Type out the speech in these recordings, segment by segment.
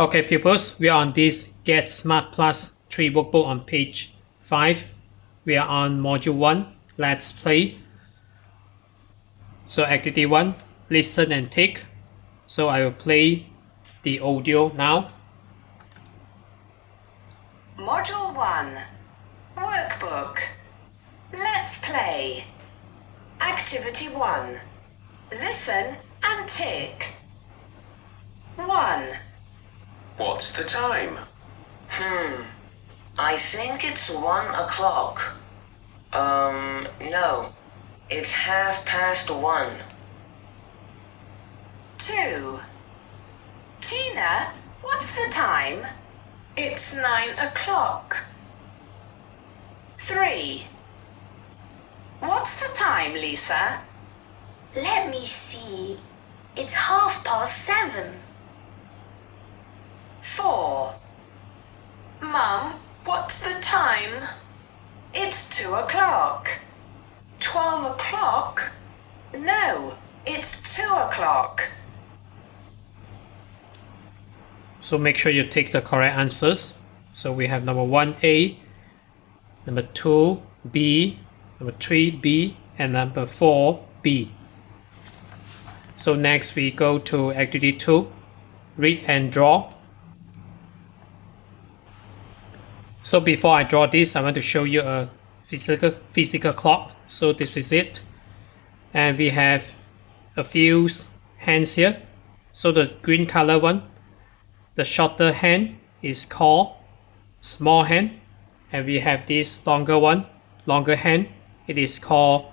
Okay, pupils, we are on this Get Smart Plus 3 workbook on page 5. We are on module 1. Let's play. So activity 1, listen and take. So I will play the audio now. Module 1, Workbook. Let's play. Activity 1, listen and tick. 1. What's the time? I think it's 1 o'clock. No. It's 1:30. 2. Tina, what's the time? It's 9 o'clock. 3. What's the time, Lisa? Let me see. It's 7:30. 4. Mum, what's the time? It's 2 o'clock. 12 o'clock? No, it's 2 o'clock. So make sure you take the correct answers. So we have number 1, A, number 2, B, number 3, B, and number 4, B. So next we go to activity 2, read and draw. So before I draw this, I want to show you a physical clock. So this is it. And we have a few hands here. So the green color one, the shorter hand is called small hand. And we have this longer one, longer hand. It is called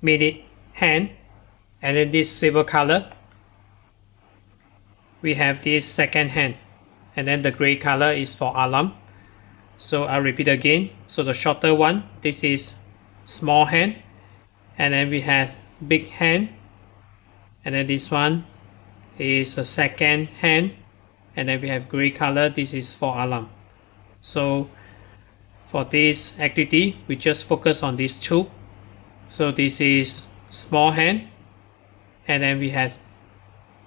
minute hand. And then this silver color, we have this second hand. And then the gray color is for alarm. So I'll repeat again. So the shorter one, this is small hand. And then we have big hand. And then this one is a second hand. And then we have gray color. This is for alarm. So for this activity, we just focus on these two. So this is small hand. And then we have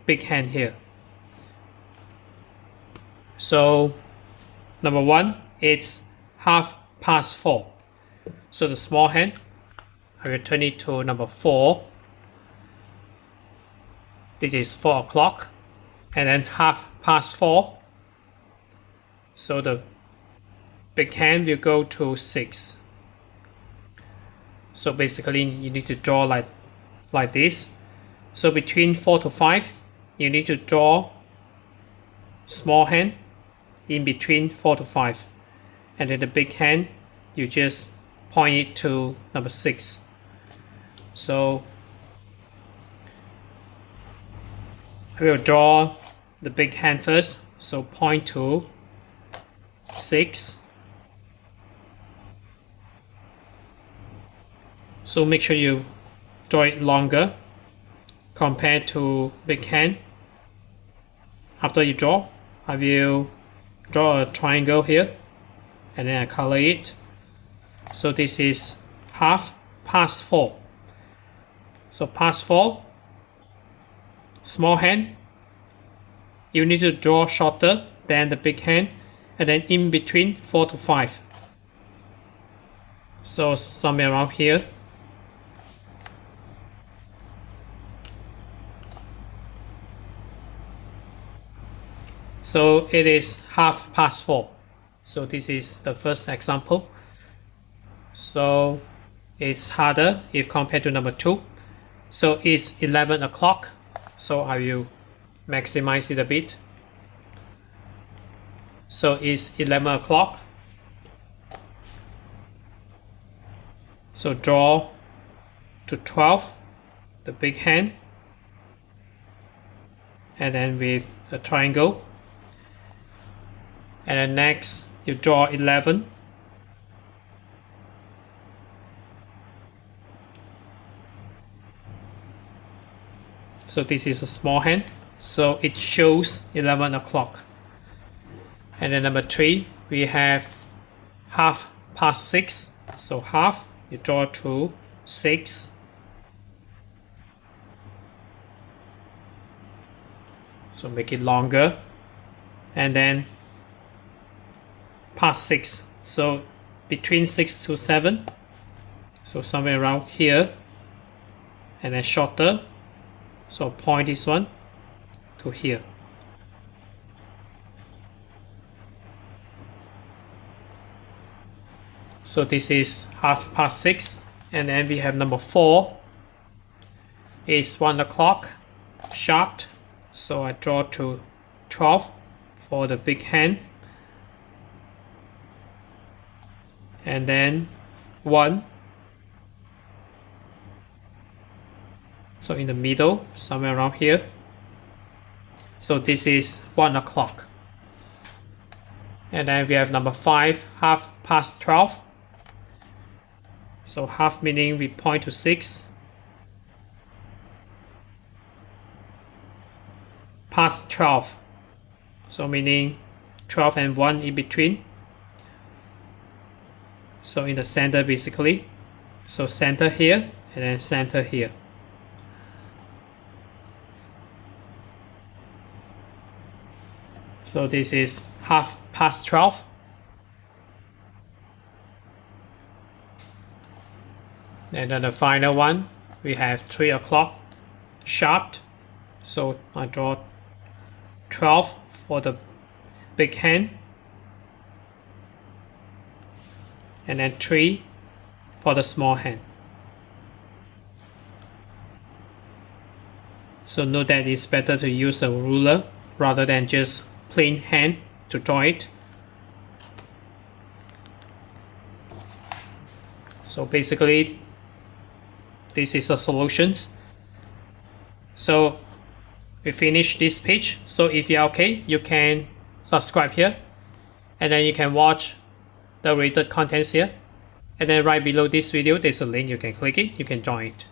big hand here. So number 1, it's 4:30. So the small hand, I will turn it to number 4. This is 4 o'clock. And then 4:30. So the big hand will go to 6. So basically you need to draw like this. So between 4 to 5, you need to draw small hand in between 4 to 5. And then the big hand, you just point it to number 6. So I will draw the big hand first. So point to 6. So make sure you draw it longer compared to big hand. After you draw, I will draw a triangle here and then I color it. So this is 4:30. So 4:30, small hand, you need to draw shorter than the big hand and then in between 4 to 5. So somewhere around here. So it is 4:30. So this is the first example. So it's harder if compared to number 2. So it's 11 o'clock. So I will maximize it a bit. So it's 11 o'clock. So draw to 12, the big hand. And then with a triangle. And then next, you draw 11. So this is a small hand. So it shows 11 o'clock. And then number 3, we have 6:30. So half, you draw to 6. So make it longer. and then past 6. So between 6 to 7. So somewhere around here, and then shorter. So point this one to here. So this is 6:30, and then we have number 4 is 1 o'clock sharp. So I draw to 12 for the big hand, and then 1. So in the middle, somewhere around here. So this is 1 o'clock. And then we have number 5, 12:30. So half meaning we point to 6. Past 12. So meaning 12 and 1 in between. So in the center basically. So center here and then center here. So this is 12:30. And then the final one, we have 3 o'clock sharp. So I draw 12 for the big hand, and then 3 for the small hand. So note that it's better to use a ruler rather than just plain hand to draw it. So basically this is the solutions. So we finish this page. So if you're okay, you can subscribe here, and then you can watch the rated contents here, and then right below this video there's a link, you can click it, you can join it.